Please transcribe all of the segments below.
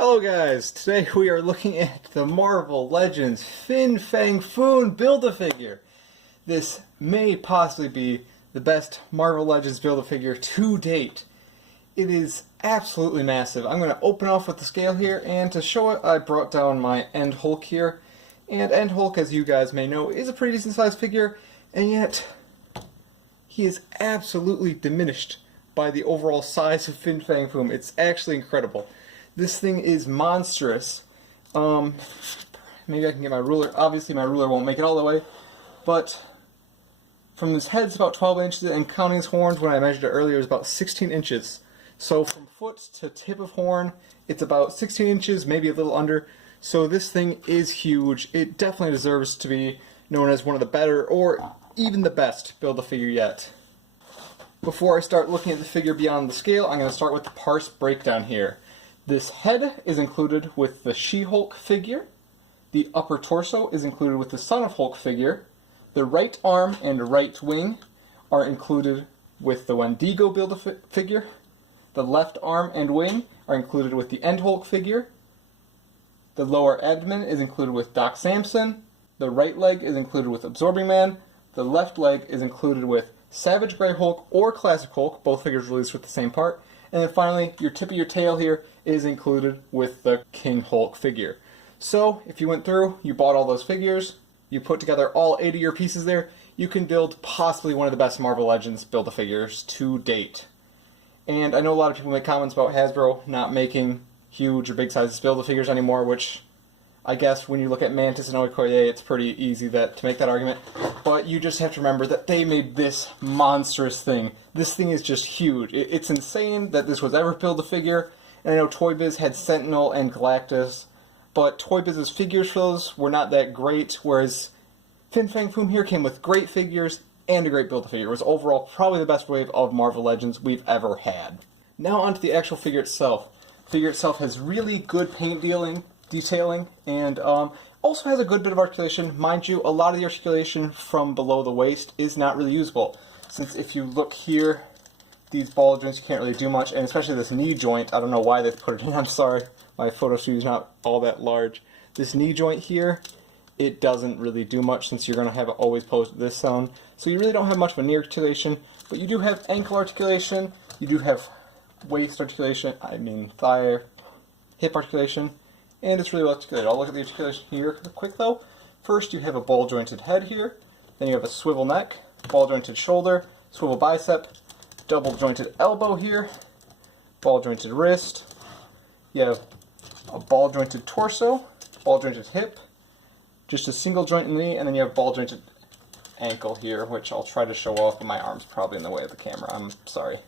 Hello guys, today we are looking at the Marvel Legends Fang Foom Build-A-Figure. This may possibly be the best Marvel Legends Build-A-Figure to date. It is absolutely massive. I'm going to open off with the scale here, and to show it I brought down my End Hulk here. And End Hulk, as you guys may know, is a pretty decent sized figure, and yet he is absolutely diminished by the overall size of Fang Foom. It's actually incredible. This thing is monstrous. Maybe I can get my ruler. Obviously my ruler won't make it all the way, but from his head it's about 12 inches, and counting his horns when I measured it earlier is about 16 inches. So from foot to tip of horn, it's about 16 inches, maybe a little under. So this thing is huge. It definitely deserves to be known as one of the better, or even the best, Build-A-Figure yet. Before I start looking at the figure beyond the scale, I'm going to start with the parts breakdown here. This head is included with the She-Hulk figure. The upper torso is included with the Son of Hulk figure. The right arm and right wing are included with the Wendigo Build-A-Figure. The left arm and wing are included with the End Hulk figure. The lower abdomen is included with Doc Samson. The right leg is included with Absorbing Man. The left leg is included with Savage Grey Hulk or Classic Hulk, both figures released with the same part. And then finally, your tip of your tail here is included with the King Hulk figure. So, if you went through, you bought all those figures, you put together all 8 of your pieces there, you can build possibly one of the best Marvel Legends Build-A-Figures to date. And I know a lot of people make comments about Hasbro not making huge or big sizes Build-A-Figures anymore, which I guess when you look at Mantis and Okoye, it's pretty easy to make that argument. But you just have to remember that they made this monstrous thing. This thing is just huge. It's insane that this was ever Build-A-Figure. And I know Toy Biz had Sentinel and Galactus, but Toy Biz's figures for those were not that great, whereas Fang Foom here came with great figures and a great Build-A-Figure. It was overall probably the best wave of Marvel Legends we've ever had. Now onto the actual figure itself. The figure itself has really good paint detailing, and also has a good bit of articulation. Mind you, a lot of the articulation from below the waist is not really usable, since if you look here, these ball joints, you can't really do much, and especially this knee joint, I don't know why they put it in, I'm sorry, my photo studio is not all that large. This knee joint here, it doesn't really do much since you're going to have it always posed at this zone, so you really don't have much of a knee articulation, but you do have ankle articulation, you do have waist articulation, thigh, hip articulation, and it's really well articulated. I'll look at the articulation here quick though. First you have a ball jointed head here, then you have a swivel neck, ball jointed shoulder, swivel bicep, double jointed elbow here, ball jointed wrist, you have a ball jointed torso, ball jointed hip, just a single joint in the knee, and then you have ball jointed ankle here, which I'll try to show off, but my arm's probably in the way of the camera, I'm sorry.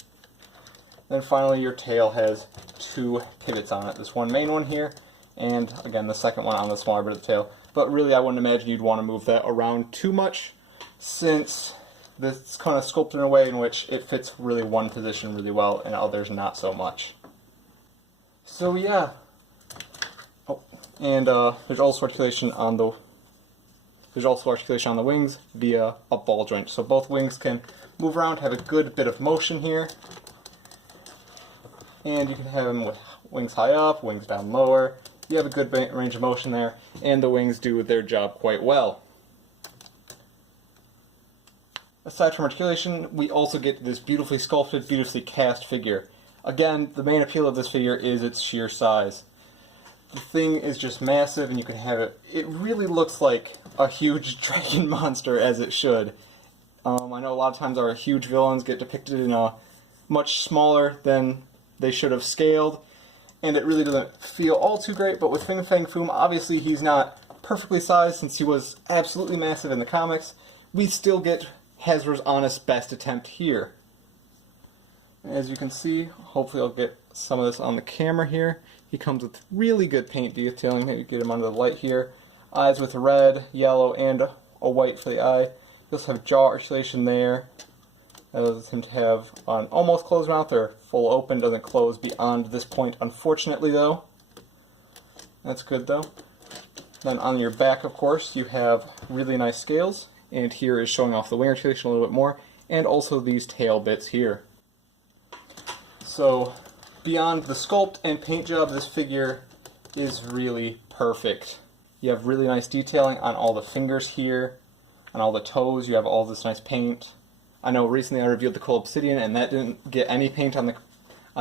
Then finally your tail has 2 pivots on it, this one main one here, and again the second one on the smaller bit of the tail. But really I wouldn't imagine you'd want to move that around too much, since this is kind of sculpted in a way in which it fits really one position really well and others not so much. So yeah. Oh, and there's also articulation on the wings via a ball joint. So both wings can move around, have a good bit of motion here. And you can have them with wings high up, wings down lower. You have a good range of motion there, and the wings do their job quite well. Aside from articulation, we also get this beautifully sculpted, beautifully cast figure. Again, the main appeal of this figure is its sheer size. The thing is just massive, and you can have it. It really looks like a huge dragon monster, as it should. I know a lot of times our huge villains get depicted in a much smaller than they should have scaled, and it really doesn't feel all too great, but with Fang Foom, obviously he's not perfectly sized since he was absolutely massive in the comics. We still get Hasbro's honest best attempt here. As you can see, hopefully I'll get some of this on the camera here. He comes with really good paint detailing. Maybe get him under the light here. Eyes with red, yellow, and a white for the eye. You also have jaw articulation there. That allows him to have an almost closed mouth, or full open, doesn't close beyond this point, unfortunately though. That's good though. Then on your back, of course, you have really nice scales, and here is showing off the wing articulation a little bit more, and also these tail bits here. So beyond the sculpt and paint job, this figure is really perfect. You have really nice detailing on all the fingers here, on all the toes. You have all this nice paint. I know recently I reviewed the Cold Obsidian and that didn't get any paint on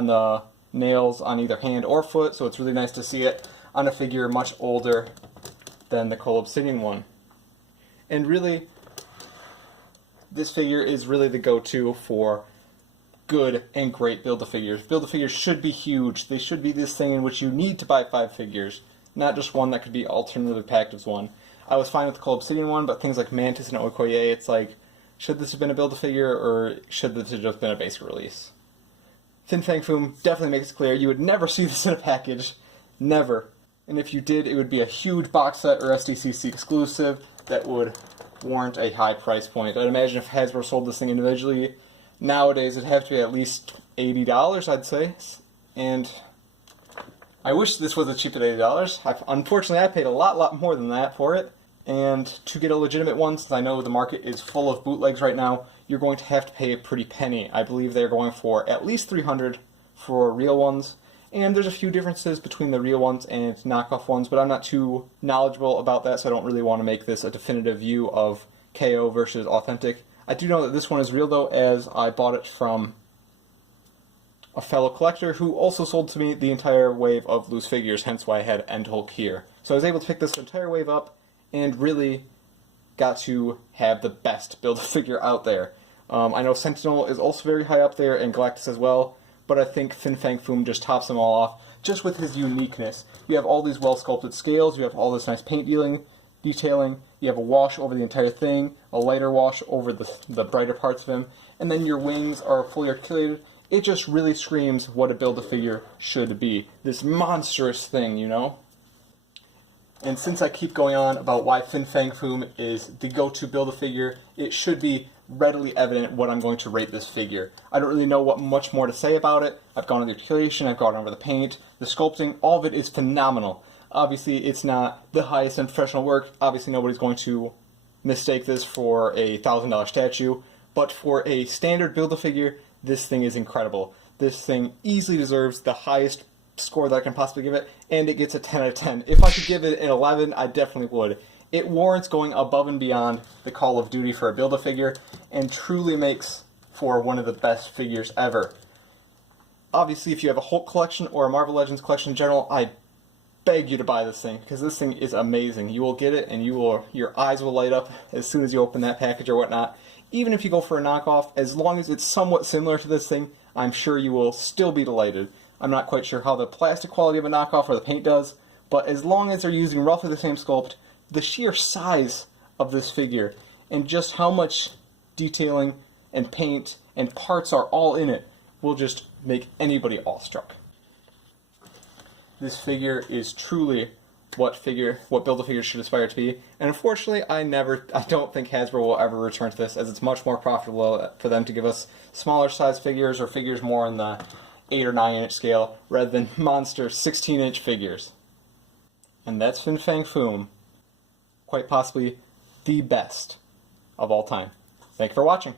the nails on either hand or foot, so it's really nice to see it on a figure much older than the Cold Obsidian one. And really, this figure is really the go-to for good and great Build-A-Figures. Build-A-Figures should be huge. They should be this thing in which you need to buy 5 figures, not just one that could be alternatively packed as one. I was fine with the Cold Obsidian one, but things like Mantis and Okoye, it's like, should this have been a Build-A-Figure, or should this have just been a basic release? Fang Foom definitely makes it clear you would never see this in a package. Never. And if you did, it would be a huge box set or SDCC exclusive that would warrant a high price point. I'd imagine if Hasbro sold this thing individually, nowadays it'd have to be at least $80, I'd say. And I wish this was as cheap at $80. Unfortunately, I paid a lot more than that for it. And to get a legitimate one, since I know the market is full of bootlegs right now, you're going to have to pay a pretty penny. I believe they're going for at least $300 for real ones. And there's a few differences between the real ones and knockoff ones, but I'm not too knowledgeable about that, so I don't really want to make this a definitive view of KO versus authentic. I do know that this one is real, though, as I bought it from a fellow collector who also sold to me the entire wave of loose figures, hence why I had End Hulk here. So I was able to pick this entire wave up and really got to have the best Build-A-Figure out there. I know Sentinel is also very high up there, and Galactus as well, but I think Fang Foom just tops them all off, just with his uniqueness. You have all these well-sculpted scales, you have all this nice paint detailing, you have a wash over the entire thing, a lighter wash over the brighter parts of him, and then your wings are fully articulated. It just really screams what a Build-A-Figure should be. This monstrous thing, you know? And since I keep going on about why Fang Foom is the go-to Build-A-Figure, it should be readily evident what I'm going to rate this figure. I don't really know what much more to say about it. I've gone over the articulation, I've gone over the paint, the sculpting, all of it is phenomenal. Obviously, it's not the highest end professional work. Obviously, nobody's going to mistake this for a $1,000 statue, but for a standard Build-A-Figure, this thing is incredible. This thing easily deserves the highest score that I can possibly give it, and it gets a 10 out of 10. If I could give it an 11, I definitely would. It warrants going above and beyond the call of duty for a Build-A-Figure, and truly makes for one of the best figures ever. Obviously, if you have a Hulk collection or a Marvel Legends collection in general, I beg you to buy this thing, because this thing is amazing. You will get it, and your eyes will light up as soon as you open that package or whatnot. Even if you go for a knockoff, as long as it's somewhat similar to this thing, I'm sure you will still be delighted. I'm not quite sure how the plastic quality of a knockoff or the paint does, but as long as they're using roughly the same sculpt, the sheer size of this figure and just how much detailing and paint and parts are all in it will just make anybody awestruck. This figure is truly what Build-A-Figures should aspire to be, and unfortunately I don't think Hasbro will ever return to this, as it's much more profitable for them to give us smaller size figures or figures more in the 8 or 9 inch scale rather than monster 16 inch figures. And that's Fang Foom, quite possibly the best of all time. Thank you for watching.